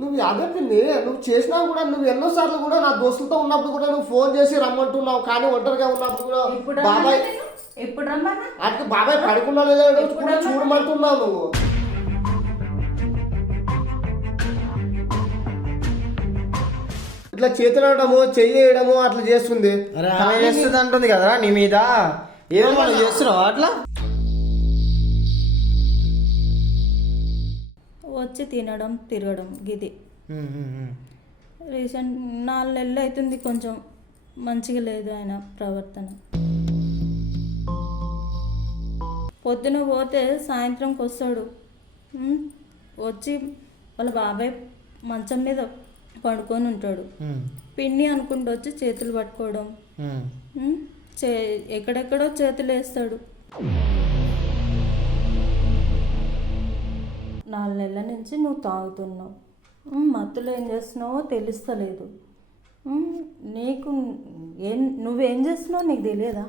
నువ్వు అదే పిన్ని, నువ్వు చేసినా కూడా నువ్వు ఎన్నోసార్లు కూడా నా దోస్తులతో ఉన్నప్పుడు కూడా నువ్వు ఫోన్ చేసి రమ్మంటున్నావు, కానీ ఒంటరిగా ఉన్నప్పుడు కూడా బాబాయ్ ఎప్పుడు రమ్మన్నా అటు బాబాయ్ పడుకున్నా లేదో కూడా చూడమంటున్నావు నువ్వు. ఇట్లా చేతులడము చెయ్యడము అట్లా చేస్తుంది. అరే ఆమె చేస్తుంది అంటుంది కదా నీ మీద, ఏమో మనం చేస్తున్నావు అట్లా. వచ్చి తినడం తిరగడం గిది. రీసెంట్ 4 నెలలు అవుతుంది, కొంచెం మంచిగా లేదు ఆయన ప్రవర్తన. పొద్దున పోతే సాయంత్రంకి వస్తాడు. వచ్చి వాళ్ళ బాబాయ్ మంచం మీద పడుకొని ఉంటాడు. పిన్ని అనుకుంటూ వచ్చి చేతులు పట్టుకోవడం, ఎక్కడెక్కడో చేతులు వేస్తాడు. 4 నెలల నుంచి నువ్వు తాగుతున్నావు, మత్తులో ఏం చేస్తున్నావో తెలుస్తలేదు. నీకు నువ్వేం చేస్తున్నావో నీకు తెలియదా?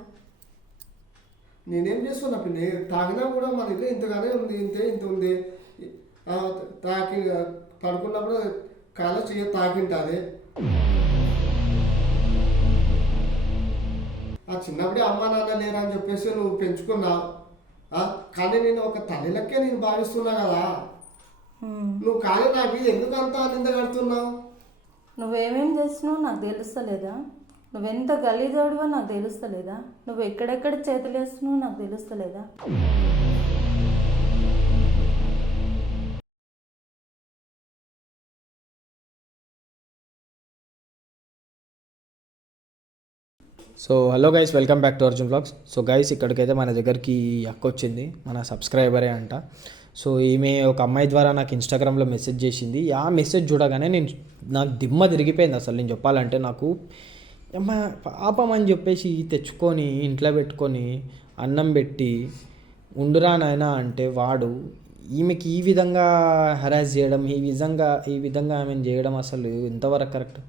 నేనేం చేస్తున్నా పిన్ని, తాగినా కూడా మన ఇల్లు ఇంతగానే ఉంది, ఇంత ఉంది. తాకి పడుకున్నప్పుడు కాళ్ళ చెయ్యి తాకింటుంది. ఆ చిన్నప్పుడే అమ్మ నాన్న లేరా అని చెప్పేసి నువ్వు పెంచుకున్నావు, కానీ నేను ఒక తల్లి లెక్కే నేను భావిస్తున్నా కదా. నువ్వు కానీ నా మీద ఎందుకు అంత నింద కడుతున్నావు? నువ్వేమేం చేస్తున్నావు నాకు తెలుస్తలేదా? నువ్వెంత గలీజోడువో నాకు తెలుస్తలేదా? నువ్వు ఎక్కడెక్కడ చేతులు వేస్తున్నావు నాకు తెలుస్తలేదా? So hello guys, welcome back to Arjun blogs. So guys, ఇక్కడికైతే మన దగ్గరికి అక్క వచ్చింది, మన సబ్స్క్రైబరే అంట. సో ఈమె ఒక అమ్మాయి ద్వారా నాకు ఇన్స్టాగ్రామ్లో మెసేజ్ చేసింది. ఆ మెసేజ్ చూడగానే నాకు దిమ్మ తిరిగిపోయింది అసలు. నేను చెప్పాలంటే నాకు అమ్మ పాపం అని చెప్పేసి తెచ్చుకొని ఇంట్లో పెట్టుకొని అన్నం పెట్టి ఉండురా నాయనా అంటే వాడు ఈమెకి ఈ విధంగా హరాస్ చేయడం, ఈ విధంగా ఆమెను చేయడం అసలు ఎంతవరకు కరెక్ట్?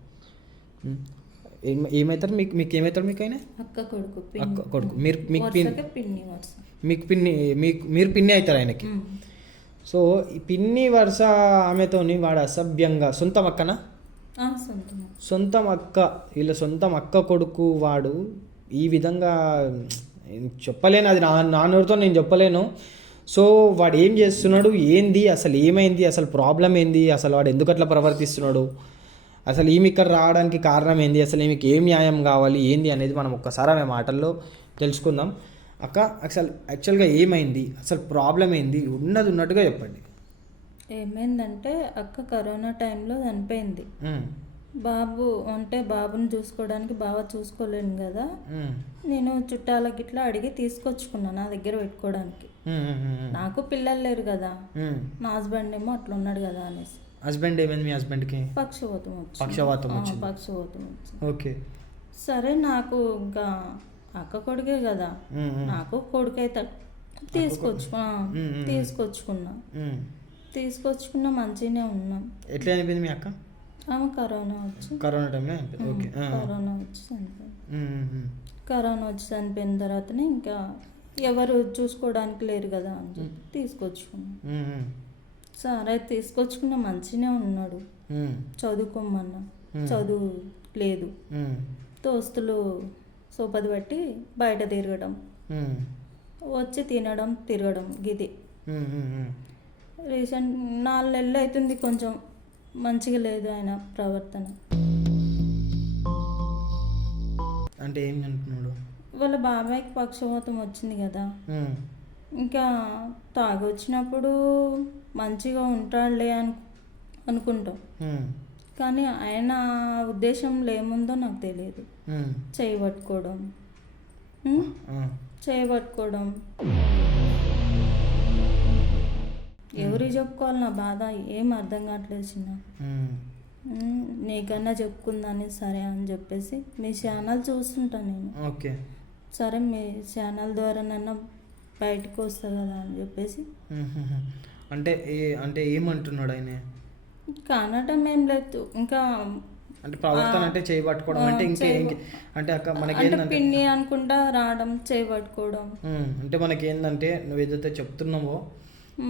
ఏమవుతారు మీకు ఏమవుతారు? మీకు అయినా అక్క కొడుకు మీరు పిన్ని అవుతారు ఆయనకి. సో ఈ పిన్ని వరుస ఆమెతోని వాడు అసభ్యంగా, సొంతం అక్కనా? సొంతం అక్క, వీళ్ళ సొంతం అక్క కొడుకు వాడు ఈ విధంగా చెప్పలేను, అది నా నోటితో నేను చెప్పలేను. సో వాడు ఏం చేస్తున్నాడు, ఏంది అసలు, ఏమైంది అసలు, ప్రాబ్లం ఏంది అసలు, వాడు ఎందుకు అట్లా ప్రవర్తిస్తున్నాడు, అసలు ఈమె ఇక్కడ రావడానికి కారణం ఏంది, అసలు ఈమెకి ఏం న్యాయం కావాలి ఏంది అనేది మనం ఒక్కసారి ఆమె మాటల్లో తెలుసుకుందాం. అక్క యాక్చువల్గా ఏమైంది, అసలు ప్రాబ్లం ఏంది, ఉన్నట్టుగా చెప్పండి. ఏమైందంటే అక్క కరోనా టైంలో చనిపోయింది. బాబు అంటే బాబుని చూసుకోవడానికి బాగా చూసుకోలేను కదా, నేను చుట్టాలకి ఇట్లా అడిగి తీసుకొచ్చుకున్నాను నా దగ్గర పెట్టుకోవడానికి. నాకు పిల్లలు లేరు కదా, నా హస్బెండ్ ఏమో అట్లా ఉన్నాడు కదా అనేసి. హస్బెండ్ ఏమైంది మీ హస్బెండ్కి? పక్షవాతం వచ్చింది. ఓకే, సరే నాకు ఇంకా అక్క కొడుకే కదా, నాకు కొడుకు అయితే తీసుకొచ్చుకున్నా మంచిగానే ఉన్నాం. ఎట్లా అనిపోయింది మీ అక్క? ఆమె కరోనా టైంలో ఓకే, కరోనా వచ్చి చనిపోయిన తర్వాతనే ఇంకా ఎవరు చూసుకోవడానికి లేరు కదా అని చెప్పి తీసుకొచ్చుకున్నాం. సరే తీసుకొచ్చుకున్న మంచిగానే ఉన్నాడు, చదువుకోమన్నా చదువు లేదు, దోస్తులు సోపది బట్టి బయట తిరగడం, వచ్చి తినడం తిరగడం గిది. రీసెంట్ 4 నెలలు అవుతుంది, కొంచెం మంచిగా లేదు ఆయన ప్రవర్తన. అంటే ఏం అంటున్నాడు? వాళ్ళ బాబాయ్కి పక్షవాతం వచ్చింది కదా, ఇంకా తాగొచ్చినప్పుడు మంచిగా ఉంటాడులే అనుకుంటాం, కానీ ఆయన ఉద్దేశంలో ఏముందో నాకు తెలియదు. చేయబట్టుకోవడం ఎవరికి చెప్పుకోవాలి నా బాధ ఏం అర్థం కావట్లేదు చిన్న. నీకన్నా చెప్పుకుందని సరే అని చెప్పేసి మీ ఛానల్ చూస్తుంటాను నేను. ఓకే, సరే మీ ఛానల్ ద్వారా నన్ను బయటకు వస్తా కదా అని చెప్పేసి. అంటే ఏమంటున్నాడు ఆయన? కానటం ఏం లేదు, ఇంకా అంటే ప్రవర్తన అంటే చేయబట్టుకోవడం అంటే అంటే అక్క మనకి పిన్ని అనుకుంటా రావడం, చేయబట్టుకోవడం. అంటే మనకి ఏంటంటే నువ్వు ఏదైతే చెప్తున్నావో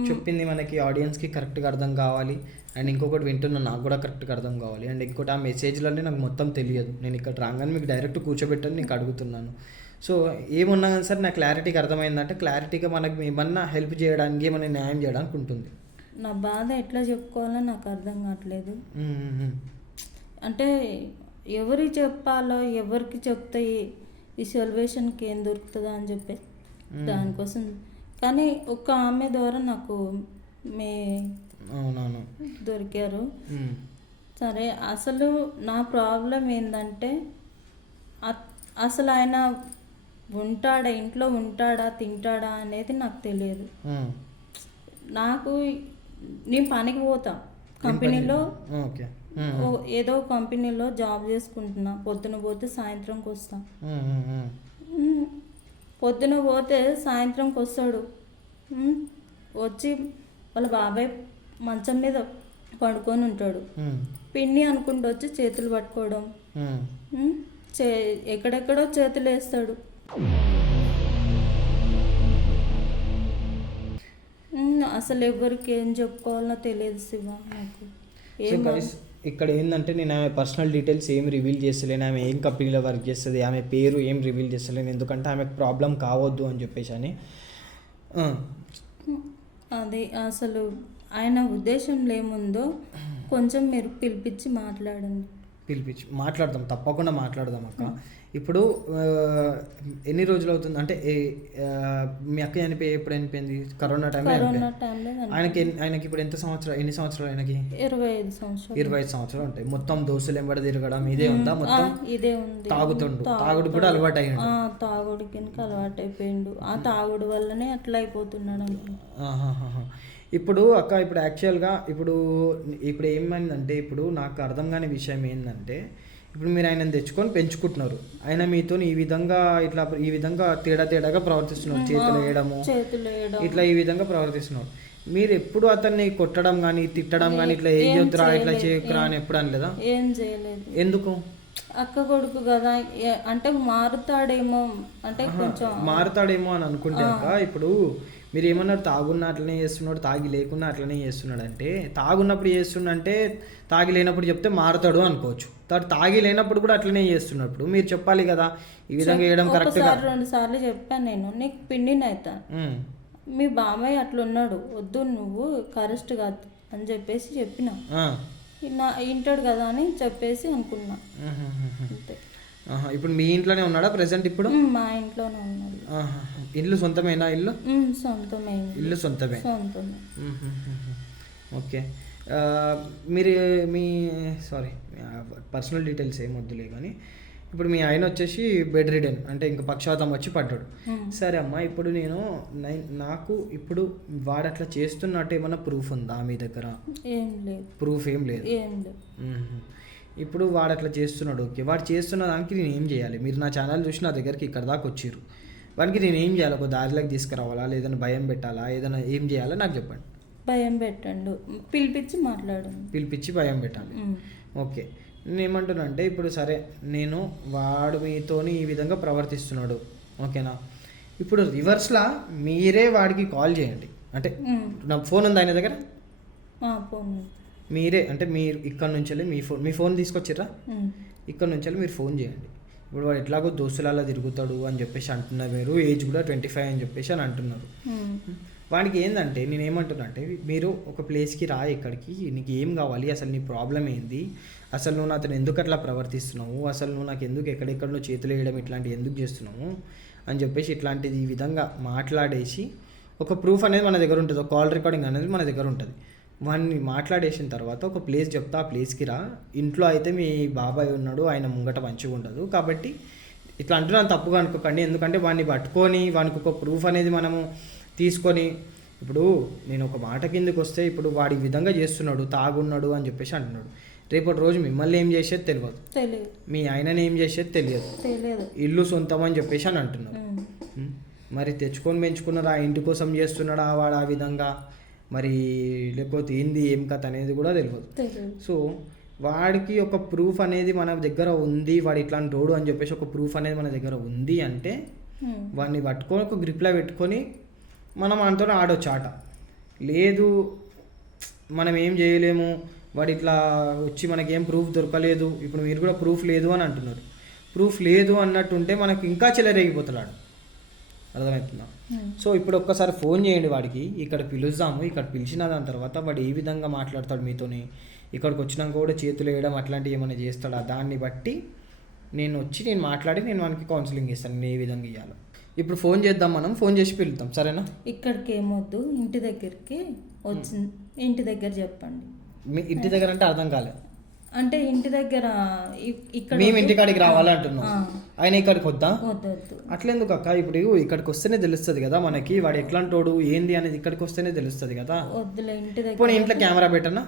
చెప్పింది మనకి ఆడియన్స్కి కరెక్ట్గా అర్థం కావాలి, అండ్ ఇంకొకటి వింటున్నా నాకు కూడా కరెక్ట్గా అర్థం కావాలి, అండ్ ఇంకోటి ఆ మెసేజ్లన్నీ నాకు మొత్తం తెలియదు. నేను ఇక్కడ రాగానే మీకు డైరెక్ట్ కూర్చోబెట్టని నీకు అడుగుతున్నాను. సో ఏమున్నా కానీ సరే నాకు క్లారిటీగా అర్థమైందంటే క్లారిటీగా మనకి ఏమన్నా హెల్ప్ చేయడానికి ఏమన్నా న్యాయం చేయడానికి ఉంటుంది. నా బాధ ఎట్లా చెప్పుకోవాలో నాకు అర్థం కావట్లేదు. అంటే ఎవరికి చెప్పాలో, ఎవరికి చెప్తే ఈ సొల్యూషన్కి ఏం దొరుకుతుందా అని చెప్పి దానికోసం. కానీ ఒక ఆమె ద్వారా నాకు అవునవును దొరికారు. సరే, అసలు నా ప్రాబ్లం ఏంటంటే అసలు ఆయన ఉంటాడా, ఇంట్లో ఉంటాడా, తింటాడా అనేది నాకు తెలియదు. నేను పనికి పోతా కంపెనీలో, ఏదో కంపెనీలో జాబ్ చేసుకుంటున్నా. పొద్దున పోతే సాయంత్రంకి వస్తా. పొద్దున పోతే సాయంత్రంకి వస్తాడు. వచ్చి వాళ్ళ బాబాయ్ మంచం మీద పడుకొని ఉంటాడు. పిన్ని అనుకుంటూ వచ్చి చేతులు పట్టుకోవడం, ఎక్కడెక్కడో చేతులు వేస్తాడు. అసలు ఎవరికి ఏం చెప్పుకోవాలో తెలియదు శివ నాకు. ఇక్కడ ఏంటంటే నేను ఆమె పర్సనల్ డీటెయిల్స్ ఏం రివీల్ చేస్తలేను, ఆమె ఏం కంపెనీలో వర్క్ చేస్తుంది, ఆమె పేరు ఏం రివీల్ చేస్తలేను, ఎందుకంటే ఆమెకు ప్రాబ్లం కావద్దు అని చెప్పేసి అని. అది అసలు ఆయన ఉద్దేశంలో ఏముందో కొంచెం మీరు పిలిపించి మాట్లాడండి. మాట్లాడదాం, తప్పకుండా మాట్లాడదాం అక్క. ఇప్పుడు ఎన్ని రోజులు అవుతుంది అంటే మీ అక్క చనిపోయి ఎప్పుడు చనిపోయింది? కరోనా టైంలో. ఆయనకి ఇప్పుడు ఎన్ని సంవత్సరాలు ఆయనకి? 25 సంవత్సరాలు ఉంటాయి. మొత్తం దోస్తులు ఎంబడ తిరగడం ఇదే ఉందా? మొత్తం ఇదే ఉంది. తాగుడు కూడా అలవాటు అయ్యిండు. తాగుడికి అలవాటు అయిపోయిండు. ఆ తాగుడు వల్లనే అట్లా అయిపోతున్నాడు. ఇప్పుడు అక్క ఇప్పుడు యాక్చువల్గా ఇప్పుడు ఏమైందంటే ఇప్పుడు నాకు అర్థం కాని విషయం ఏంటంటే ఇప్పుడు మీరు ఆయనను తెచ్చుకొని పెంచుకుంటున్నారు, ఆయన మీతో ఈ విధంగా తేడాగా ప్రవర్తిస్తున్నారు, చేతులు వేయడము ఇట్లా ఈ విధంగా ప్రవర్తిస్తున్నారు. మీరు ఎప్పుడు అతన్ని కొట్టడం కానీ తిట్టడం కానీ ఇట్లా ఏం చెప్తారా ఇట్లా చేయకురా అని ఎప్పుడు అనలేదా? ఏం చేయలేదు. ఎందుకు? అక్క కొడుకు కదా అంటే మారుతాడేమో అని అనుకుంటే అక్క ఇప్పుడు మీరు ఏమన్నారు, తాగున్న అట్లనే చేస్తున్నాడు, తాగి లేకున్నా అట్లనే చేస్తున్నాడు అంటే, తాగున్నప్పుడు చేస్తుండంటే తాగి లేనప్పుడు చెప్తే మారుతాడు అనుకోవచ్చు. తాగి లేనప్పుడు కూడా అట్లనే చేస్తున్నప్పుడు మీరు చెప్పాలి కదా ఈ విధంగా చేయడం కరెక్ట్. 2 సార్లు చెప్పాను నేను, నీకు పిండిని అవుతా, మీ బాబాయ్ అట్లున్నాడు, వద్దు నువ్వు కరెక్ట్ కాదు అని చెప్పేసి చెప్పిన, ఇంటాడు కదా అని చెప్పేసి అనుకున్నా. ఇప్పుడు మీ ఇంట్లోనే ఉన్నాడా ప్రెసెంట్? ఇప్పుడు మా ఇంట్లోనే ఉన్నాడు. ఇల్లు సొంతమేనా? సొంతమే. ఇల్లు సొంతమే. ఓకే. మీరు పర్సనల్ డీటెయిల్స్ ఏం వద్దులే కానీ ఇప్పుడు మీ ఆయన వచ్చేసి బెడ్ రిడెన్ అంటే ఇంకా పక్షవాతం వచ్చి పడ్డాడు. సరే అమ్మా, ఇప్పుడు నాకు ఇప్పుడు వాడు అట్లా చేస్తున్నట్టు ఏమన్నా ప్రూఫ్ ఉందా మీ దగ్గర? ప్రూఫ్ ఏం లేదు. ఇప్పుడు వాడు అట్లా చేస్తున్నాడు, ఓకే, వాడు చేస్తున్న దానికి నేను ఏం చేయాలి? మీరు నా ఛానల్ చూసి నా దగ్గరికి ఇక్కడ దాకా వచ్చిర్రు, వానికి నేను ఏం చేయాలి? ఒక దారిలోకి తీసుకురావాలా, లేదన్నా భయం పెట్టాలా, ఏదైనా ఏం చేయాలో నాకు చెప్పండి. భయం పెట్టండు, పిలిపించి భయం పెట్టాలి. ఓకే, నేను ఏమంటున్నా అంటే ఇప్పుడు సరే నేను వాడు మీతోని ఈ విధంగా ప్రవర్తిస్తున్నాడు, ఓకేనా? ఇప్పుడు రివర్స్లా మీరే వాడికి కాల్ చేయండి. అంటే నా ఫోన్ ఉంది ఆయన దగ్గర, మీరే అంటే మీరు ఇక్కడ నుంచి వెళ్ళి మీ ఫోన్ తీసుకొచ్చిర్రా, ఇక్కడ నుంచి వెళ్ళి మీరు ఫోన్ చేయండి. ఇప్పుడు వాడు ఎట్లాగో దోస్తులలో తిరుగుతాడు అని చెప్పేసి అంటున్నారు, మీరు ఏజ్ కూడా 25 అని చెప్పేసి అని అంటున్నారు. వాడికి ఏంటంటే నేను ఏమంటున్నా అంటే మీరు ఒక ప్లేస్కి రా, ఇక్కడికి నీకు ఏం కావాలి, అసలు నీ ప్రాబ్లం ఏంది, అసలు నువ్వు నాతో ఎందుకు అట్లా ప్రవర్తిస్తున్నావు, అసలు నువ్వు నాకు ఎందుకు ఎక్కడెక్కడో చేతులు వేయడం ఇట్లాంటివి ఎందుకు చేస్తున్నావు అని చెప్పేసి ఇట్లాంటిది ఈ విధంగా మాట్లాడేసి ఒక ప్రూఫ్ అనేది మన దగ్గర ఉంటుంది, ఒక కాల్ రికార్డింగ్ అనేది మన దగ్గర ఉంటుంది. వాడిని మాట్లాడేసిన తర్వాత ఒక ప్లేస్ చెప్తా, ఆ ప్లేస్కి రా, ఇంట్లో అయితే మీ బాబాయ్ ఉన్నాడు, ఆయన ముంగట మంచిగా ఉండదు కాబట్టి ఇట్లా అంటున్నాను, తప్పుగా అనుకోకండి. ఎందుకంటే వాడిని పట్టుకొని వానికి ఒక ప్రూఫ్ అనేది మనము తీసుకొని, ఇప్పుడు నేను ఒక మాట కిందకి వస్తే ఇప్పుడు వాడి విధంగా చేస్తున్నాడు, తాగున్నాడు అని చెప్పేసి అంటున్నాడు, రేపటి రోజు మిమ్మల్ని ఏం చేసేది తెలియదు, మీ ఆయనని ఏం చేసేది తెలియదు, ఇల్లు సొంతం అని చెప్పేసి అని అంటున్నారు. మరి తెచ్చుకొని పెంచుకున్నారా, ఇంటి కోసం చేస్తున్నాడా వాడు ఆ విధంగా, మరి లేకపోతే ఏంది ఏం కథ అనేది కూడా తెలియదు. సో వాడికి ఒక ప్రూఫ్ అనేది మన దగ్గర ఉంది, వాడు ఇట్లాంటి రోడ్డు అని చెప్పేసి ఒక ప్రూఫ్ అనేది మన దగ్గర ఉంది అంటే వాడిని పట్టుకొని ఒక గ్రిప్లో పెట్టుకొని మనం మనతో ఆడొచ్చు ఆట. లేదు మనం ఏం చేయలేము, వాడు ఇట్లా వచ్చి మనకేం ప్రూఫ్ దొరకలేదు, ఇప్పుడు మీరు కూడా ప్రూఫ్ లేదు అని అంటున్నారు. ప్రూఫ్ లేదు అన్నట్టుంటే మనకు ఇంకా చెలరేగిపోతున్నాడు, అర్థమవుతుందా? సో ఇప్పుడు ఒక్కసారి ఫోన్ చేయండి వాడికి, ఇక్కడ పిలుద్దాము. ఇక్కడ పిలిచిన దాని తర్వాత వాడు ఏ విధంగా మాట్లాడతాడు మీతోని, ఇక్కడికి వచ్చినాక కూడా చేతులు వేయడం అట్లాంటివి ఏమైనా చేస్తాడా, దాన్ని బట్టి నేను మాట్లాడి నేను వానికి కౌన్సిలింగ్ ఇస్తాను, నేను ఏ విధంగా ఇవ్వాలో. ఇప్పుడు ఫోన్ చేద్దాం, మనం ఫోన్ చేసి పిలుద్దాం, సరేనా? ఇక్కడికి ఏమొద్దు, ఇంటి దగ్గరికి వచ్చి ఇంటి దగ్గర చెప్పండి. మీ ఇంటి దగ్గర అంటే అర్థం కాలేదు. అంటే ఇంటి దగ్గర ఇక్కడ మేము ఇంటికాడికి రావాలంటున్నాం, ఆయన ఇక్కడికి వద్దా? వద్దొద్దు. అట్లెందుకు అక్క, ఇప్పుడు ఇక్కడికి వస్తేనే తెలుస్తుంది కదా మనకి వాడు ఎట్లాంటోడు ఏంది అనేది, ఇక్కడికి వస్తేనే తెలుస్తుంది కదా. వద్దులే, ఇంటి దగ్గర. పోనీ ఇంట్లో కెమెరా పెట్టనా?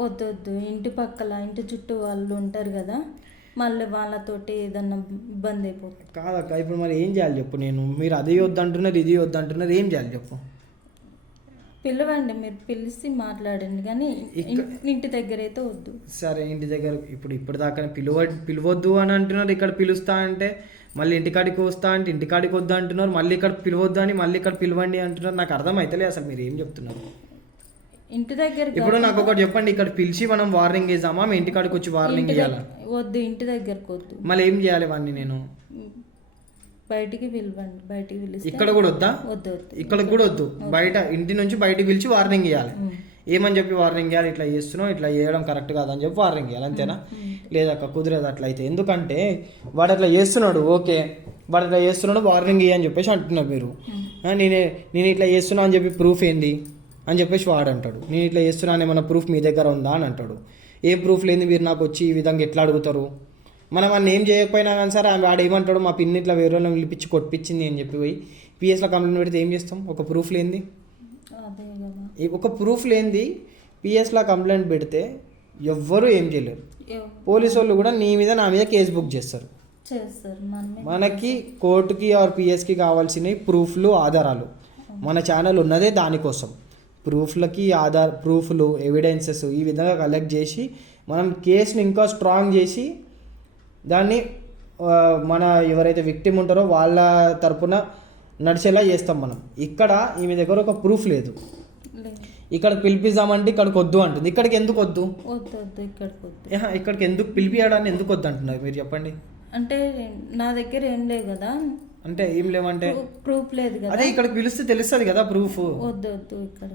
వద్దొద్దు, ఇంటి పక్కల ఇంటి చుట్టూ వాళ్ళు ఉంటారు కదా, మళ్ళీ వాళ్ళతోటి ఏదన్నా ఇబ్బంది అయిపోతుంది. కాదక్క, ఇప్పుడు మరి ఏం చేయాలి చెప్పు? మీరు అది వద్దంటున్నారు ఇది వద్దంటున్నారు, ఏం చేయాలి చెప్పు? పిలవండి, మీరు పిలిచి మాట్లాడండి, కానీ ఇంటి దగ్గర అయితే వద్దు. సరే, ఇంటి దగ్గర ఇప్పుడు దాకా పిలవద్దు అని అంటున్నారు, ఇక్కడ పిలుస్తా అంటే మళ్ళీ ఇంటికాడికి వస్తా అంటే ఇంటికాడికి వద్దు అంటున్నారు, మళ్ళీ ఇక్కడ పిలవద్దు అని మళ్ళీ ఇక్కడ పిలవండి అంటున్నారు. నాకు అర్థం అవుతలే అసలు మీరు ఏం చెప్తున్నారు. ఇంటి దగ్గర ఇప్పుడు నాకు ఒకటి చెప్పండి, ఇక్కడ పిలిచి మనం వార్నింగ్ ఇద్దామా, మీ ఇంటికాడికి వచ్చి వార్నింగ్ ఇవ్వాలా? వద్దు, ఇంటి దగ్గరకు వద్దు. మళ్ళీ ఏం చేయాలి వాడిని? నేను బయటికి పిలవండి, బయటికి పిలిచి. ఇక్కడ కూడా వద్దా? వద్దు వద్దు, ఇక్కడ కూడా వద్దు, బయట ఇంటి నుంచి బయటికి పిలిచి వార్నింగ్ ఇవ్వాలి. ఏమని చెప్పి వార్నింగ్ ఇవ్వాలి? ఇట్లా చేస్తున్నావు, ఇట్లా చేయడం కరెక్ట్ కాదని చెప్పి వార్నింగ్ ఇవ్వాలి, అంతేనా? లేదక్క, కుదిరేది అట్లయితే. ఎందుకంటే వాడు అట్లా చేస్తున్నాడు, ఓకే వాడు అట్లా చేస్తున్నాడు, వార్నింగ్ ఇవ్వని చెప్పేసి అంటున్నారు మీరు. నేను ఇట్లా చేస్తున్నా అని చెప్పి ప్రూఫ్ ఏంది అని చెప్పేసి వాడు అంటాడు. నేను ఇట్లా చేస్తున్నాను ఏమన్నా ప్రూఫ్ మీ దగ్గర ఉందా అని అంటాడు. ఏం ప్రూఫ్ లేని మీరు నాకు వచ్చి ఈ విధంగా ఎట్లా అడుగుతారు? మనం వాడిని ఏం చేయకపోయినా కానీ సరే వాడు ఏమంటాడు, మా పిన్ని ఇట్లా వేరే వాళ్ళని పిలిపించి కొట్టించింది అని చెప్పి పోయి పిఎస్లో కంప్లైంట్ పెడితే ఏం చేస్తాం? ఒక ప్రూఫ్ లేనిది, ఒక ప్రూఫ్ లేనిది పిఎస్లో కంప్లైంట్ పెడితే ఎవ్వరూ ఏం చేయలేరు. పోలీసు వాళ్ళు కూడా నా మీద కేసు బుక్ చేస్తారు. మనకి కోర్టుకి ఆర్ పిఎస్కి కావాల్సినవి ప్రూఫ్లు, ఆధారాలు. మన ఛానల్ ఉన్నదే దానికోసం. ప్రూఫ్లు, ఎవిడెన్సెస్ ఈ విధంగా కలెక్ట్ చేసి మనం కేసుని ఇంకా స్ట్రాంగ్ చేసి దాన్ని మన ఎవరైతే విక్టిమ్ ఉంటారో వాళ్ళ తరపున నడిచేలా చేస్తాం మనం. ఇక్కడ ఈమె దగ్గర ఒక ప్రూఫ్ లేదు, ఇక్కడ పిలిపిద్దామంటే ఇక్కడికి వద్దు అంటుంది. ఇక్కడికి ఎందుకు వద్దు? ఇక్కడికి ఎందుకు పిలిపియడాన్ని ఎందుకు వద్దు అంటున్నారు మీరు చెప్పండి? అంటే నా దగ్గర ఏం లేవు కదా. అంటే ఏం లేవంటే ప్రూఫ్ లేదు కదా. అదే ఇక్కడికి పిలిస్తే తెలుస్తుంది కదా ప్రూఫ్. వద్దు ఇక్కడ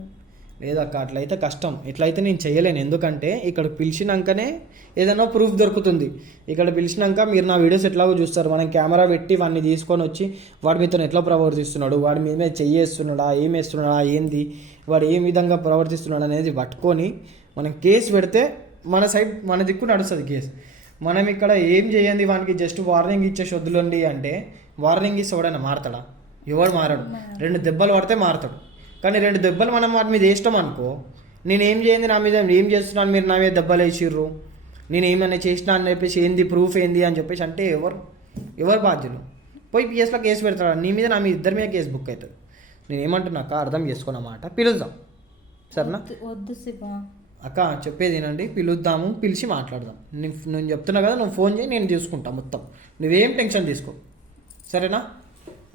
లేదక్క, అట్లయితే కష్టం. ఇట్లయితే నేను చేయలేను. ఎందుకంటే ఇక్కడికి పిలిచినాకనే ఏదైనా ప్రూఫ్ దొరుకుతుంది. ఇక్కడ పిలిచినాక మీరు నా వీడియోస్ ఎట్లాగో చూస్తారు. మనం కెమెరా పెట్టి వాడిని తీసుకొని వచ్చి వాడి మీతో ఎట్లా ప్రవర్తిస్తున్నాడు, వాడి మీద చెయ్యేస్తున్నాడా, ఏం వేస్తున్నాడా, ఏంది, వాడు ఏ విధంగా ప్రవర్తిస్తున్నాడు అనేది పట్టుకొని మనం కేసు పెడితే మన దిక్కు నడుస్తుంది కేసు. మనం ఇక్కడ ఏం చేయండి, వానికి జస్ట్ వార్నింగ్ ఇచ్చేసి వద్దులండి అంటే వార్నింగ్ ఇస్తే ఎవడైనా మారతాడా? ఎవడు మారడు. 2 దెబ్బలు పడితే మారతాడు. కానీ 2 దెబ్బలు మనం వాటి మీద వేస్తాం అనుకో, నేనేం చేయండి, నా మీద ఏం చేస్తున్నాను, మీరు నా మీద దెబ్బలు వేసిర్రు, నేను ఏమైనా చేసినా అని చెప్పేసి ఏంది ప్రూఫ్ ఏంది అని చెప్పేసి అంటే ఎవరు బాధ్యులు? పోయి పిఎస్లో కేసు పెడతాడు, నీ మీద నా మీద ఇద్దరి మీద కేసు బుక్ అవుతుంది. నేను ఏమంటున్నాక అర్థం చేసుకున్నమాట, పిలుద్దాం సరేనా? వద్దు శివ. అక్క చెప్పేది ఏనండి, పిలుద్దాము, పిలిచి మాట్లాడదాం. నేను చెప్తున్నా కదా, నువ్వు ఫోన్ చేయి, నేను చూసుకుంటా మొత్తం, నువ్వేం టెన్షన్ తీసుకో సరేనా?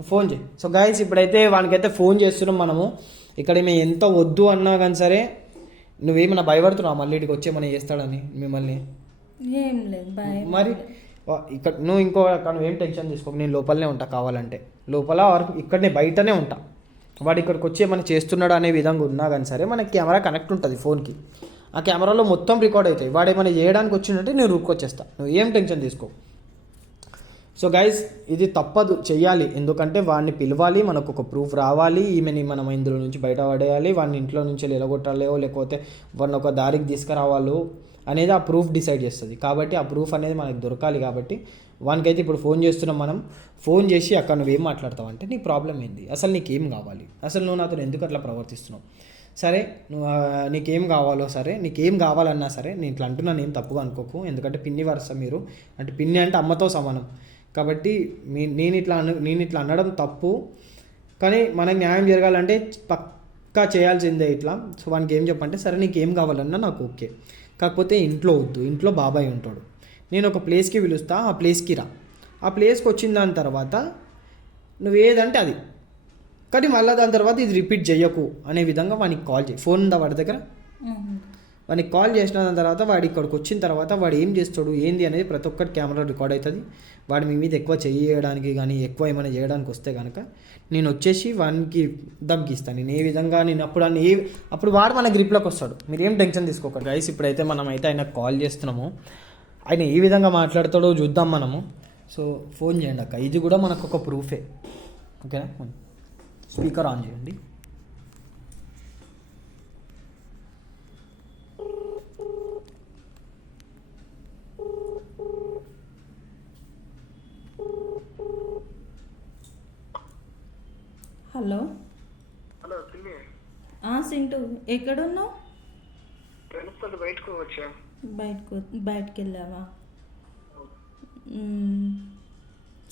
ఫోన్ చేయి. సో గైస్, ఇప్పుడైతే వానికైతే ఫోన్ చేస్తున్నాం మనము. ఇక్కడ మేము ఎంత వద్దు అన్నా కానీ సరే నువ్వేమన్నా భయపడుతున్నావు మళ్ళీ ఇక్కడికి వచ్చేమన్నా చేస్తాడని మిమ్మల్ని? ఏం లేదు మరి ఇక్కడ నువ్వేం టెన్షన్ తీసుకో, నేను లోపలనే ఉంటా, కావాలంటే లోపల ఇక్కడనే బయటనే ఉంటా. వాడు ఇక్కడికి వచ్చి ఏమైనా చేస్తున్నాడు అనే విధంగా ఉన్నా కానీ సరే మనకి కెమెరా కనెక్ట్ ఉంటుంది ఫోన్కి. ఆ కెమెరాలో మొత్తం రికార్డ్ అవుతాయి. వాడు ఏమైనా చేయడానికి వచ్చిందంటే నేను రూక్కొచ్చేస్తా, నువ్వు ఏం టెన్షన్ తీసుకో. సో గైజ్, ఇది తప్పదు, చెయ్యాలి. ఎందుకంటే వాడిని పిలవాలి, మనకు ఒక ప్రూఫ్ రావాలి, ఈమెని మనం ఇందులో నుంచి బయటపడేయాలి, వాడిని ఇంట్లో నుంచి ఎలగొట్టాలేవో లేకపోతే వాడిని ఒక దారికి తీసుకురావాలో అనేది ఆ ప్రూఫ్ డిసైడ్ చేస్తుంది. కాబట్టి ఆ ప్రూఫ్ అనేది మనకు దొరకాలి. కాబట్టి వానికైతే ఇప్పుడు ఫోన్ చేస్తున్నాం మనం. ఫోన్ చేసి అక్కడ నువ్వేం మాట్లాడతావు అంటే, నీ ప్రాబ్లం ఏంది, అసలు నీకేం కావాలి, అసలు నువ్వు నాతో ఎందుకు అట్లా ప్రవర్తిస్తున్నావు, సరే నువ్వు నీకేం కావాలో సరే, నీకేం కావాలన్నా సరే, నేను ఇట్లా అంటున్నాను, ఏం తప్పుగా అనుకోకు. ఎందుకంటే పిన్ని వరుస మీరు, అంటే పిన్ని అంటే అమ్మతో సమానం. కాబట్టి నేను ఇట్లా అనడం తప్పు, కానీ మనకు న్యాయం జరగాలంటే పక్కా చేయాల్సిందే ఇట్లా. సో వానికి ఏం చెప్పంటే, సరే నీకేం కావాలన్నా నాకు ఓకే, కాకపోతే ఇంట్లో వద్దు, ఇంట్లో బాబాయ్ ఉంటాడు, నేను ఒక ప్లేస్కి పిలుస్తా, ఆ ప్లేస్కి రా. ఆ ప్లేస్కి వచ్చిన దాని తర్వాత నువ్వు ఏదంటే అది కానీ మళ్ళీ దాని తర్వాత ఇది రిపీట్ చేయకు అనే విధంగా వానికి కాల్ చేయి. ఫోన్ ఉందా వాడి దగ్గర? వానికి కాల్ చేసిన దాని తర్వాత వాడు ఇక్కడికి వచ్చిన తర్వాత వాడు ఏం చేస్తాడు ఏంది అనేది ప్రతి ఒక్కటి కెమెరా రికార్డ్ అవుతుంది. వాడు మీ మీద ఎక్కువ చేయడానికి కానీ ఎక్కువ ఏమైనా చేయడానికి వస్తే కనుక నేను వచ్చేసి వానికి దమ్కిస్తాను. నేను ఏ విధంగా నేను అప్పుడు వాడు మన గ్రిప్లోకి వస్తాడు. మీరు ఏం టెన్షన్ తీసుకోకండి గైస్. ఇప్పుడైతే మనం అయితే ఆయనకు కాల్ చేస్తున్నాము. ఆయన ఏ విధంగా మాట్లాడతాడో చూద్దాం మనము. సో ఫోన్ చేయండి అక్క, ఇది కూడా మనకు ఒక ప్రూఫే. ఓకేనా? స్పీకర్ ఆన్ చేయండి. హలో. హలో పిన్ని. సింటూ ఎక్కడున్నావు? బయటకు వచ్చా. బయటకు వెళ్ళావా?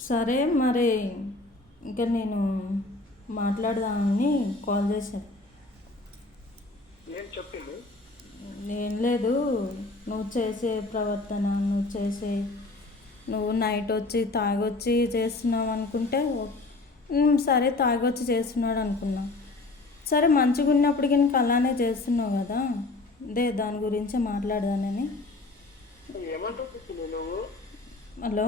సరే మరి ఇంకా నేను మాట్లాడదామని కాల్ చేశాను. ఏం చెప్పింది? ఏం లేదు, నువ్వు చేసే ప్రవర్తన, నువ్వు నైట్ వచ్చి తాగొచ్చి చేస్తున్నావు అనుకుంటే సరే తాగొచ్చి చేస్తున్నాడు అనుకున్నా. సరే మంచిగా ఉన్నప్పటికీ నీకు అలానే చేస్తున్నావు కదా, దాని గురించే మాట్లాడదానని. హలో.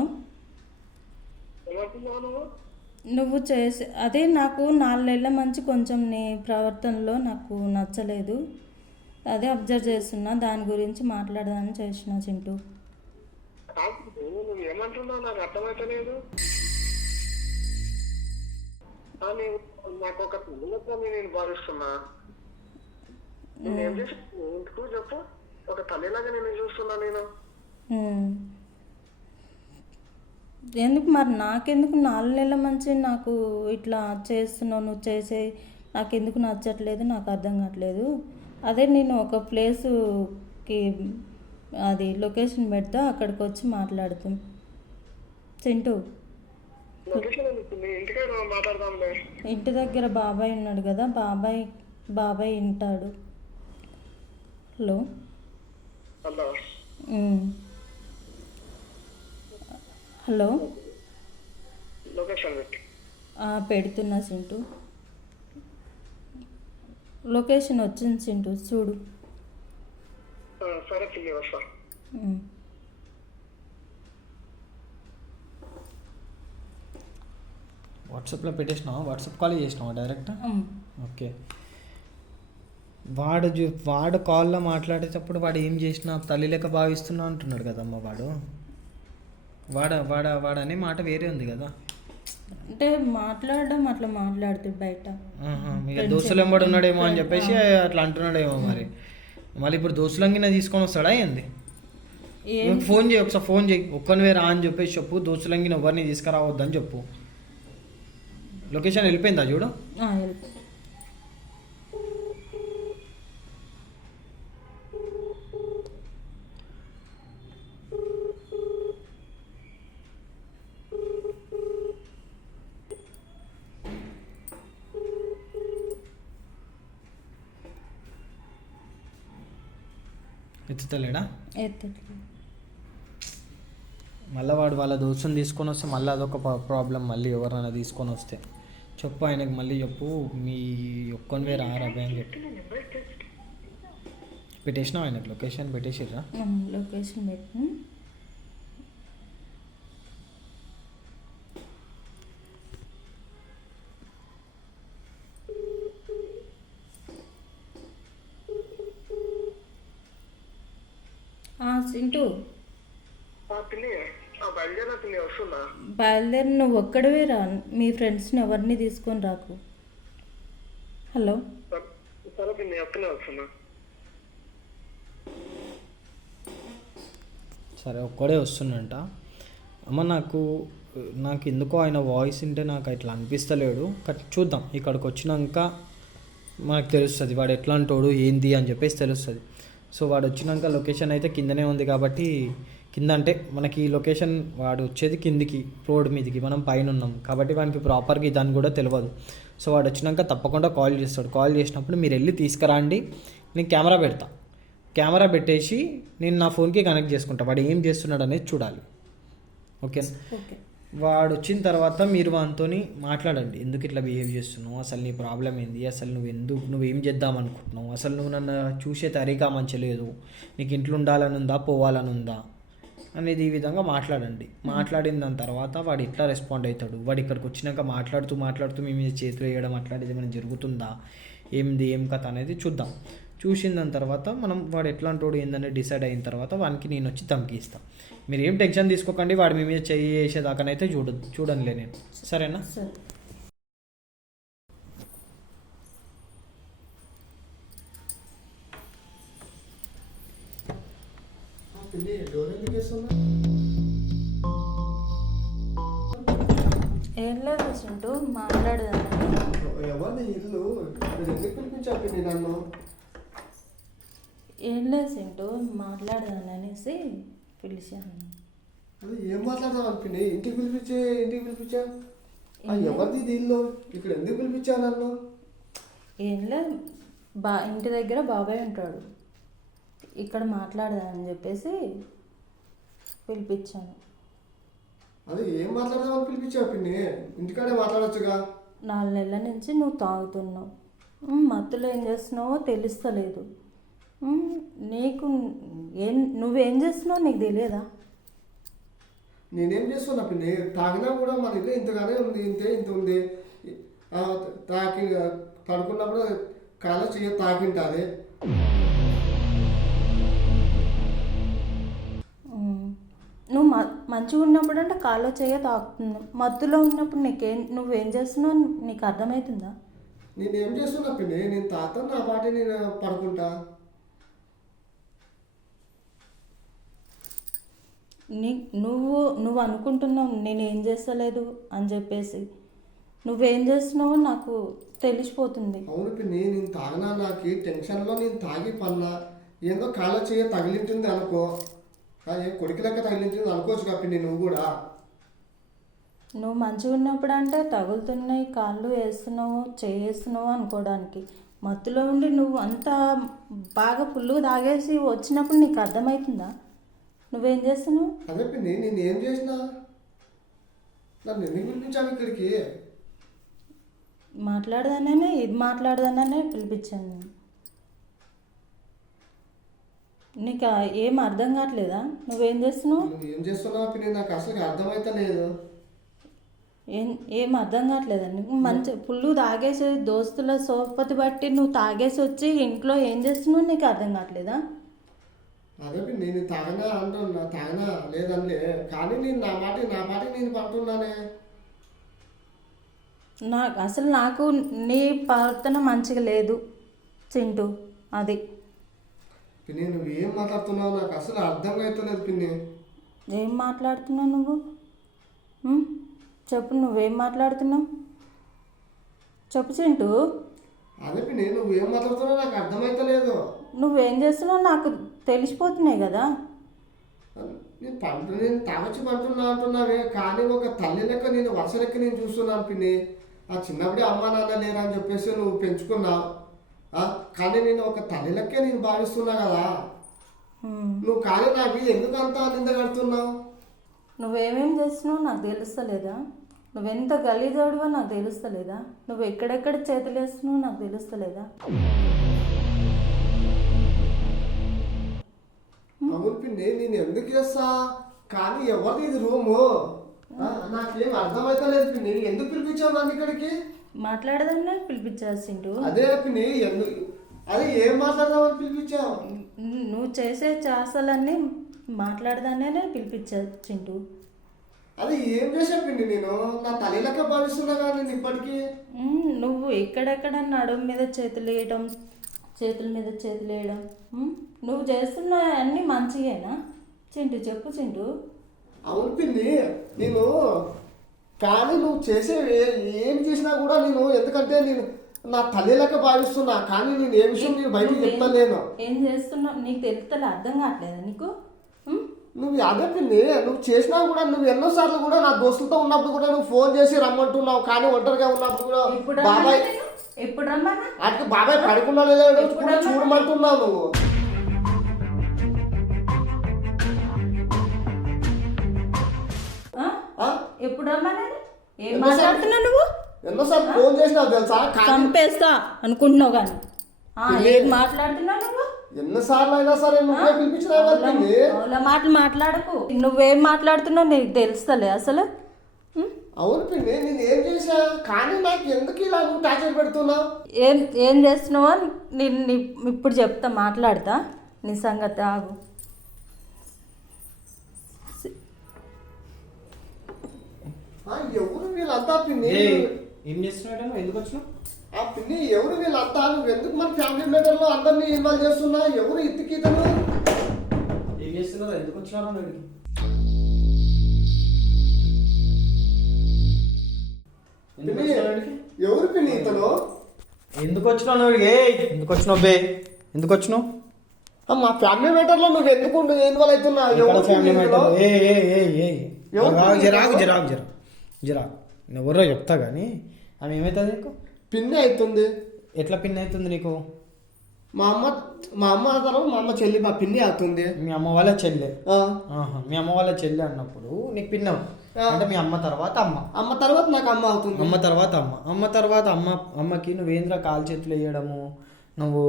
నువ్వు చేసి అదే నాకు 4 నెలల మంచి కొంచెం నీ ప్రవర్తనలో నాకు నచ్చలేదు, అదే అబ్జర్వ్ చేస్తున్నా, దాని గురించి మాట్లాడదామని చేసిన చింటూ. ఏమంటున్నావు నాకు అర్థమైతలేదు. నాకు ఒక పిల్లలతో నేను భావిస్తున్నా. నేనేం చేసి ఎందుకు చెప్పు, ఒక తల్లిలాగా నేను చూస్తున్నా. నేను ఎందుకు మరి నాకెందుకు 4 నెలల మంచి నాకు ఇట్లా చేస్తున్నావు, నువ్వు చేసే నాకెందుకు నచ్చట్లేదు, నాకు అర్థం కావట్లేదు. అదే నేను ఒక ప్లేస్కి అది లొకేషన్ పెడతా, అక్కడికి వచ్చి మాట్లాడుతాం. చింటూ ఇంటి దగ్గర బాబాయ్ ఉన్నాడు కదా, బాబాయ్ వింటాడు. హలో. హలో. పెడుతున్నా చింటూ, లొకేషన్ వచ్చింది చింటూ చూడు. వాట్సాప్లో పెట్టేసినావా? వాట్సాప్ కాల్ చేసినావా డైరెక్ట్? ఓకే. వాడు కాల్లో మాట్లాడేటప్పుడు వాడు ఏం చేసినా తల్లి లెక్క భావిస్తున్నా అంటున్నాడు కదమ్మా. వాడనే మాట వేరే ఉంది కదా. అంటే మాట్లాడడం అట్లా మాట్లాడుతుంది బయట. దోస్తులు ఎంబడి ఉన్నాడేమో అని చెప్పేసి అట్లా అంటున్నాడేమో. మళ్ళీ ఇప్పుడు దోస్తులంగిన తీసుకొని వస్తాడా ఏంది? ఫోన్ చేయి, ఒకసారి ఫోన్ చేయి, ఒక్కని వేరా అని చెప్పేసి చెప్పు. దోస్తులంగిన ఎవరిని తీసుకురావద్దని చెప్పు. లొకేషన్ వెళ్ళిపోయిందా చూడు. ఎత్తుతలేడా? మళ్ళీ వాడు వాళ్ళ దోస్తుని తీసుకొని వస్తే మళ్ళీ అదొక ప్రాబ్లం. మళ్ళీ ఎవరైనా తీసుకొని వస్తే చెప్పు ఆయనకు, మళ్ళీ చెప్పు మీ ఒక్కని వేరే రాబే అని చెప్పి పెట్టేసినావు. ఆయనకు లొకేషన్ పెట్టేసిర్రా? లొకేషన్ పెట్టిన. చింటూ బయలుదేరి, నువ్వు ఒక్కడివే రా, మీ ఫ్రెండ్స్ని ఎవరిని తీసుకొని రాకు. హలో. సరే ఒక్కడే వస్తున్నంట. అమ్మ నాకు ఎందుకో ఆయన వాయిస్ వింటే నాకు ఇట్లా అనిపిస్తలేడు. చూద్దాం, ఇక్కడికి వచ్చినాక మనకు తెలుస్తుంది వాడు ఎట్లా అంటాడు ఏంది అని చెప్పేసి తెలుస్తుంది. సో వాడు వచ్చినాక లొకేషన్ అయితే కిందనే ఉంది కాబట్టి, కింద అంటే మనకి ఈ లొకేషన్ వాడు వచ్చేది కిందికి రోడ్ మీదకి, మనం పైన ఉన్నాం కాబట్టి వానికి ప్రాపర్గా దాన్ని కూడా తెలియదు. సో వాడు వచ్చినాక తప్పకుండా కాల్ చేస్తాడు. కాల్ చేసినప్పుడు మీరు వెళ్ళి తీసుకురండి, నేను కెమెరా పెడతా. కెమెరా పెట్టేసి నేను నా ఫోన్కి కనెక్ట్ చేసుకుంటా, వాడు ఏం చేస్తున్నాడు అనేది చూడాలి. ఓకే. వాడు వచ్చిన తర్వాత మీరు వానితో మాట్లాడండి. ఎందుకు ఇట్లా బిహేవ్ చేస్తున్నావు, అసలు నీ ప్రాబ్లం ఏంది, అసలు నువ్వేం చేద్దాం అనుకుంటున్నావు, అసలు నువ్వు నన్ను చూసే తరీకా మంచిలేదు, నీకు ఇంట్లో ఉండాలని ఉందా పోవాలని ఉందా అనేది ఈ విధంగా మాట్లాడండి. మాట్లాడిన దాని తర్వాత వాడు ఎట్లా రెస్పాండ్ అవుతాడు, వాడు ఇక్కడికి వచ్చినాక మాట్లాడుతూ మీ మీద చేతులు వేయడం అట్లాంటిది ఏమైనా జరుగుతుందా, ఏం కథ అనేది చూద్దాం. చూసిన దాని తర్వాత మనం వాడు ఎట్లాంటి వాడు ఏందనేది డిసైడ్ అయిన తర్వాత వానికి నేను వచ్చి ధమ్కిస్తాను. మీరు ఏం టెన్షన్ తీసుకోకండి, వాడు మీ మీద చేసేదాకానైతే చూడనులే నేను, సరేనా? సరే. పిన్ని డోర్ ఎందుకు వేస్తున్నా? ఏం లేదు చింటూ, మాట్లాడదామని. ఎవరిది ఇల్లు? మీరు ఎందుకు పిలిపించా పిన్ని నన్ను? ఏం లేదు చింటూ, మాట్లాడదాననేసి పిలిచాను. అది ఏం మాట్లాడదాం పిన్ని? ఇంటికి పిలిపించా? ఎవరిది ఇది ఇల్లు? ఇక్కడ ఎందుకు పిలిపించా నన్ను? ఏం లేదు, ఇంటి దగ్గర బాబాయ్ ఉంటాడు, ఇక్కడ మాట్లాడదామని చెప్పేసి పిలిపించాను. అది ఏం మాట్లాడదామని పిలిపించావు పిన్ని? ఇంటికాడే మాట్లాడొచ్చుగా. 4 నెలల నుంచి నువ్వు తాగుతున్నావు, మత్తులో ఏం చేస్తున్నావో తెలుస్తలేదు. నీకు నువ్వేం చేస్తున్నావు నీకు తెలియదా? నేనేం చేస్తున్నా పిన్ని? తాగినా కూడా మన ఇల్లు ఇంతగానే ఉంది, ఇంత ఉంది. తాకి పడుకున్నప్పుడు కాళ్ళ చెయ్యి తాకింటుంది. నువ్వు మంచిగా ఉన్నప్పుడు అంటే కాళ్ళ చెయ్య తాకుతున్నావు, మత్తులో ఉన్నప్పుడు నువ్వేం చేస్తున్నావు నీకు అర్థమవుతుందా? నేనేం చేస్తున్నా పిన్ని? నేను తాగుతాను, నా పాటి నేను పడుకుంటా. నువ్వు అనుకుంటున్నావు నేనేం చేస్తలేదు అని చెప్పేసి. నువ్వేం చేస్తున్నావో నాకు తెలిసిపోతుంది. అవును పిన్ని, నేను తాగినా నాకు టెన్షన్లో నేను తాగి పన్నా ఏందో కాళ్ళ చెయ్యి తగిలింటుంది అనుకో, ఏ కొడుకు లెక్క తగిలింటుంది అనుకోవచ్చు కదా పిన్ని నువ్వు కూడా. నువ్వు మంచిగా ఉన్నప్పుడు అంటే తగులుతున్నాయి, కాళ్ళు వేస్తున్నావు, చేస్తున్నావు అనుకోవడానికి. మత్తులో ఉండి నువ్వు అంత బాగా ఫుల్గా తాగేసి వచ్చినప్పుడు నీకు అర్థమవుతుందా నువ్వేం చేస్తున్నావు? అదే పిన్ని, నేను ఏం చేసినా? నన్ను ఎందుకు పిలిపించాను ఇక్కడికి? మాట్లాడదాననే పిలిపించాను. నీకు ఏం అర్థం కావట్లేదా? నువ్వేం చేస్తున్నావు? నువ్వు ఏం చేస్తున్నావు పిన్ని? నాకు అసలు అర్థమైతే లేదు. ఏం అర్థం కావట్లేదా నీకు? మంచి ఫుల్ తాగేసి దోస్తుల సోపతి బట్టి నువ్వు తాగేసి వచ్చి ఇంట్లో ఏం చేస్తున్నావు నీకు అర్థం కావట్లేదా? అదే పిన్ని, నేను తాగనా అంటున్నా, తాగనా లేదంలే, కానీ నేను నా పాటి నేను పడుతున్నానే. నాకు నీ ప్రవర్తన మంచిగా లేదు చింటూ, అది. పిన్ని నువ్వు ఏం మాట్లాడుతున్నావు నాకు అసలు అర్థం అవుతలేదు పిన్ని. ఏం మాట్లాడుతున్నావు నువ్వు? చెప్పు, నువ్వేం మాట్లాడుతున్నావు చెప్పు చింటూ. అదే పిన్ని, నువ్వు ఏం మాట్లాడుతున్నావు నాకు అర్థమైతలేదు. నువ్వేం చేస్తున్నావు నాకు తెలిసిపోతున్నాయి కదా. నేను తాగొచ్చి పంటున్నా అంటున్నావే, కానీ ఒక తల్లి లెక్క నేను వర్ష లెక్క నేను చూస్తున్నాను పిన్ని. ఆ చిన్నప్పుడే అమ్మ నాన్న లేరా అని చెప్పేసి నువ్వు పెంచుకున్నావు, కానీ నేను ఒక తల్లి లెక్కే నేను భావిస్తున్నా కదా. నువ్వు కానీ నాకు ఎందుకు అంత నింద కడుతున్నావు? నువ్వేమేం చేస్తున్నావు నాకు తెలుస్తలేదా? నువ్వెంత గలీజోడువో నాకు తెలుస్తలేదా? నువ్వు ఎక్కడెక్కడ చేతులు వేస్తున్నావు నాకు తెలుస్తలేదా? అవును పిన్ని, నేను ఎందుకు చేస్తా? కానీ ఎవరిది ఇది రూము? నాకేం అర్థమైతలేదు పిన్ని. ఎందుకు పిలిపించావు నన్ను ఇక్కడికి? మాట్లాడదాన్ని పిలిపించాల్సింటూ. అదే పిన్ని, అదే ఏం మాట్లాడదామని పిలిపించావు? నువ్వు చేసే చాసలన్నీ మాట్లాడదానే పిలిపించాల్సింటూ. అది ఏం చేసా పిన్ని? నేను నా తల్లి లెక్క భావిస్తున్నా కానీ నేను ఇప్పటికీ. నువ్వు ఎక్కడెక్కడ నడుము మీద చేతులు వేయడం, చేతుల మీద చేతులు వేయడం, నువ్వు చేస్తున్న అన్నీ మంచిగానా చింటూ? చెప్పు చింటూ. అవును పిన్ని, నేను కానీ నువ్వు చేసేవి ఏం చేసినా కూడా నేను, ఎందుకంటే నేను నా తల్లి లెక్క భావిస్తున్నా, కానీ నేను ఏ విషయం నేను బయటకు చెప్తలేను. ఏం చేస్తున్నావు నీకు తెలుస్తలే, అర్థం కావట్లేదా నీకు? నువ్వు అదే పిన్ని, నువ్వు చేసినా కూడా నువ్వు ఎన్నోసార్లు కూడా నా దోస్తులతో ఉన్నప్పుడు కూడా నువ్వు ఫోన్ చేసి రమ్మంటున్నావు, కానీ ఒంటరిగా ఉన్నప్పుడు కూడా బాబాయ్ ఎప్పుడు రమ్మన్నా అటు బాబాయ్ పడుకున్నా లేదో కూడా చూడమంటున్నావు నువ్వు. ఎప్పుడు రమ్మన్నాను? ఏం మాట్లాడుతున్నావు నువ్వు? ఎన్నోసార్లు ఫోన్ చేసినావు తెలుసా? చంపేస్తా అనుకుంటున్నావు కానీ ఏం మాట్లాడుతున్నావు నువ్వు? ఎన్నిసార్లు అయినా సరే నువ్వే పిలిపించినావు పిన్ని. అవులా మాటలు మాట్లాడకు. నువ్వేం మాట్లాడుతున్నావు నీకు తెలుస్తలే అసలు. అవును పిన్ని, నేను ఏం చేసా? కానీ నాకు ఎందుకు ఇలా నువ్వు టార్చర్ పెడుతున్నావు? ఏం చేస్తున్నావో నేను ఇప్పుడు చెప్తా, మాట్లాడతా నీ సంగతి. ఆగు. ఎవరు వీళ్ళంతా పిన్ని? ఏం చేస్తున్నావు? ఎందుకు వచ్చినావు? ఆ పిన్ని ఎవరు వీళ్ళంతా? నువ్వు ఎందుకు మన ఫ్యామిలీ మ్యాటర్లో అందరినీ ఇన్వాల్వ్ చేస్తున్నావు? ఎవరు ఇతను? ఏం చేస్తున్నావు? ఎందుకు వచ్చినావు? ఎవరు పిన్ని ఇతను? ఎందుకు వచ్చినావు? ఎందుకు వచ్చినావు బే? ఎందుకు వచ్చినావు? మా ఫ్యామిలీ మ్యాటర్లో నువ్వు ఎందుకు ఇన్వాల్వ్ అవుతున్నావు? ఫ్యామిలీ మ్యాటర్ జరా ఎవరో చెప్తా కానీ ఆమె ఏమవుతుంది నీకు? పిన్ని అవుతుంది. ఎట్లా పిన్ అవుతుంది నీకు? మా అమ్మ తర్వాత మా అమ్మ చెల్లి, మా పిన్ని అవుతుంది. మీ అమ్మ వాళ్ళ చెల్లె. మీ అమ్మ వాళ్ళ చెల్లె అన్నప్పుడు నీకు పిన్ అంటే మీ అమ్మ తర్వాత అమ్మ తర్వాత నాకు అమ్మ అవుతుంది. అమ్మ తర్వాత అమ్మకి నువ్వేంద్ర కాలు చేతులు వేయడము, నువ్వు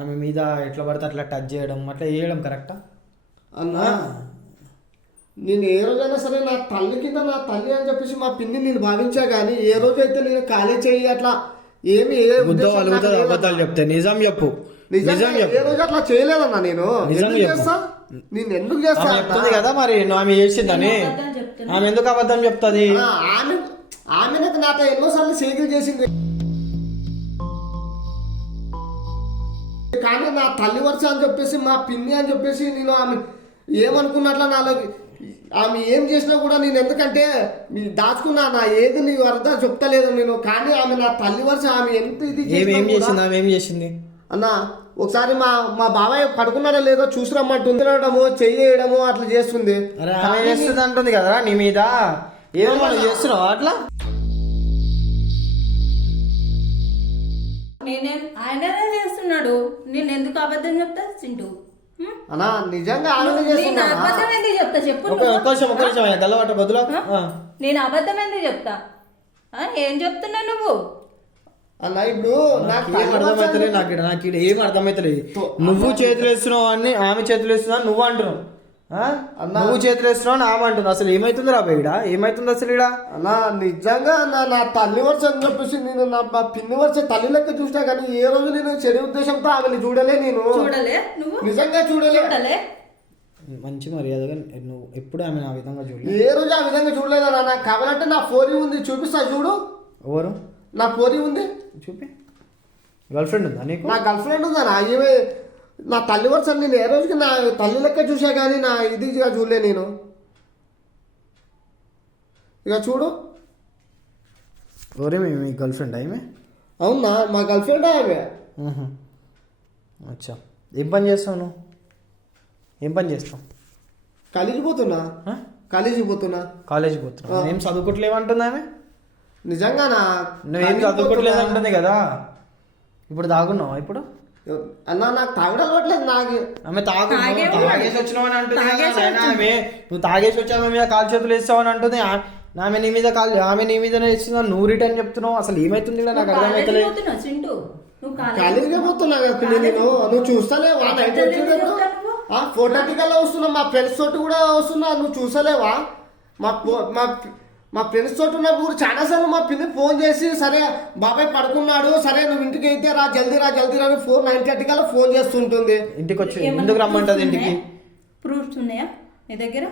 ఆమె మీద ఎట్లా పడితే అట్లా టచ్ చేయడం, అట్లా వేయడం కరెక్టా? అన్నా నేను ఏ రోజైనా సరే నా తల్లి కింద నా తల్లి అని చెప్పేసి మా పిన్ని నేను భావించా కానీ ఏ రోజైతే నేను ఖాళీ చెయ్యి అట్లా ఏమి అబద్ధాలు చెప్తే నిజం చెప్పు. నిజం చెప్పు. ఏ రోజు అట్లా చేయలేదన్నా. నేను ఎందుకు చేస్తా చెప్తుంది కదా మరి ఆమె చేసిందని. ఆమె ఎందుకు అబద్ధం చెప్తుంది? ఆమె నాతో ఎన్నోసార్లు సేకలు చేసింది కానీ నా తల్లి వరుస అని చెప్పేసి మా పిన్ని అని చెప్పేసి నేను ఆమె ఏమనుకున్నట్ల నాలో ఆమె ఏం చేసినా కూడా నేను ఎందుకంటే దాచుకున్నా నా ఏది నీ అర్థం చెప్తలేదు నేను. కానీ ఆమె నా తల్లి వరుస. ఆమె ఎంత ఇది చేసింది అన్న, ఒకసారి మా బాబాయ్ పడుకున్నాడో లేదో చూసి రమ్మంటుంది, తినడము చెయ్యడము అట్లా చేస్తుంది. చేస్తుంది అంటుంది కదా నీ మీద. ఏమో చేస్తున్నావు అట్లా? ఆయననే చేస్తున్నాడు, నేను ఎందుకు అబద్ధం చెప్తా చింటూ? అన్నా నిజంగా ఆనందం అబద్ధం ఎందుకు చెప్తా చెప్పు. గల్లవాట బదులు నేను అబద్ధం ఎందుకు చెప్తా? ఏం చెప్తున్నా నువ్వు? అన్న ఇప్పుడు నాకు ఏం అర్థమైతలేదు. నువ్వు చేతులు వేస్తున్నావు అని ఆమె చేతులు వేస్తున్నావు నువ్వు అంటున్నావు. నువ్వు చేతులు వేస్తున్నావు ఆమె అంటున్నావు. అసలు ఏమైతుంది రా ఇక్కడ? ఏమైతుంది అసలు ఇక్కడ? అన్నా నిజంగా నా తల్లి వరుస అని చెప్పేసి నేను నా పిన్ని వరుస తల్లి లెక్క చూసినా కానీ ఏ రోజు నేను చెడు ఉద్దేశంతో ఆమెను చూడలే. నేను నిజంగా చూడలే. మంచి మర్యాదగా నువ్వు ఎప్పుడు ఆమె ఆ విధంగా చూడలేదు. ఏ రోజు ఆ విధంగా చూడలేదన్నా. నాకు కావాలంటే నా ఫోరీ ఉంది, చూపిస్తా చూడు. ఎవరు? నా ఫోరీ ఉంది, చూపి. గర్ల్ ఫ్రెండ్ ఉందా నీకు? నా గర్ల్ ఫ్రెండ్ ఉందా? ఏమే నా తల్లి వరుస నేను ఏ రోజుకి నా తల్లి లెక్క చూసా కానీ నా ఇదిగా చూడలే నేను. ఇక చూడు. ఎవరే మీ గర్ల్ ఫ్రెండ్ ఆమె? అవునా, మా గర్ల్ ఫ్రెండ్ ఆమె. అచ్చా, ఏం పని చేస్తావు నువ్వు? ఏం పని చేస్తావు? కాలేజీకి పోతున్నా. కాలేజీకి పోతున్నా. ఏం చదువుకోవట్లేమంటుంది ఆమె? నిజంగానా? నువ్వేం చదువుకోవట్లేదు అంటుంది కదా. ఇప్పుడు తాగున్నావా? ఇప్పుడు అన్నా నాకు తాగడం అలవట్లేదు. నాకు ఆమె తాగేసి వచ్చినావని అంటుంది. ఆమె నువ్వు తాగేసి వచ్చావు మీద కాలు చేతులు వేస్తావని అంటుంది. ఆమె నీ మీద ఆమె నీ మీదనే ఇస్తున్నా, నువ్వు రిటర్న్ చెప్తున్నావు. అసలు ఏమైతుంది నాకు అర్థమవుతలేదు. కాలేజీకి పోతున్నా కదా నేను. నువ్వు చూస్తలేవా? నైట్ వచ్చినప్పుడు 4:30 వస్తున్నా. మా ఫ్రెండ్స్ తోటి కూడా వస్తున్నా. నువ్వు చూసలేవా? మా ఫ్రెండ్స్ తోటి ఉన్నప్పుడు చాలాసార్లు మా పిన్ని ఫోన్ చేసి సరే బాబాయ్ పడుకున్నాడు, సరే నువ్వు ఇంటికి అయితే రా జల్దీ రా అని 9:30 ఫోన్ చేస్తుంటుంది. ఇంటికి వచ్చి ఎందుకు రమ్మంటుంది? ఇంటికి ప్రూఫ్స్ ఉన్నాయా నీ దగ్గర?